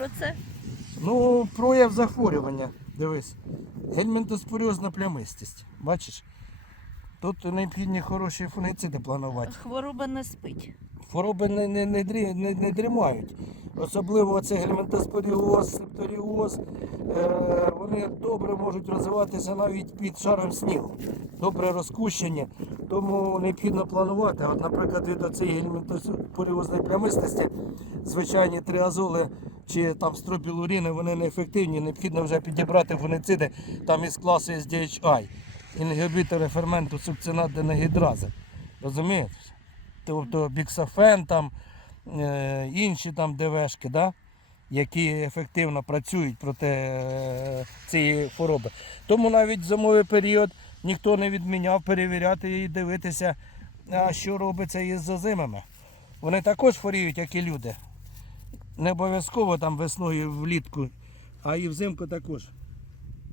Що це? Ну, прояв захворювання. Дивись. Гельмінтоспоріозна плямистість. Бачиш? Тут необхідні хороші фунгіциди планувати. Хвороба не спить. Хвороби не, не, не, не, не дрімають. Особливо це гельмінтоспоріоз, септоріоз. Е, вони добре можуть розвиватися навіть під шаром снігу. Добре розкущені, тому необхідно планувати. От, наприклад, від цієї гельмінтоспоріозної плямистості звичайні триазоли чи там стропілуріни, вони неефективні. Необхідно вже підібрати фунгициди там із класу SDHI. Інгібітори ферменту сукцинат денегідрази. Розумієте? тобто біксафен, там, е, інші там ДВшки, да? які ефективно працюють проти е, цієї хвороби. Тому навіть зимовий період ніхто не відміняв перевіряти і дивитися, а що робиться із зазимами. Вони також хворіють, як і люди. Не обов'язково там весною влітку, а і взимку також.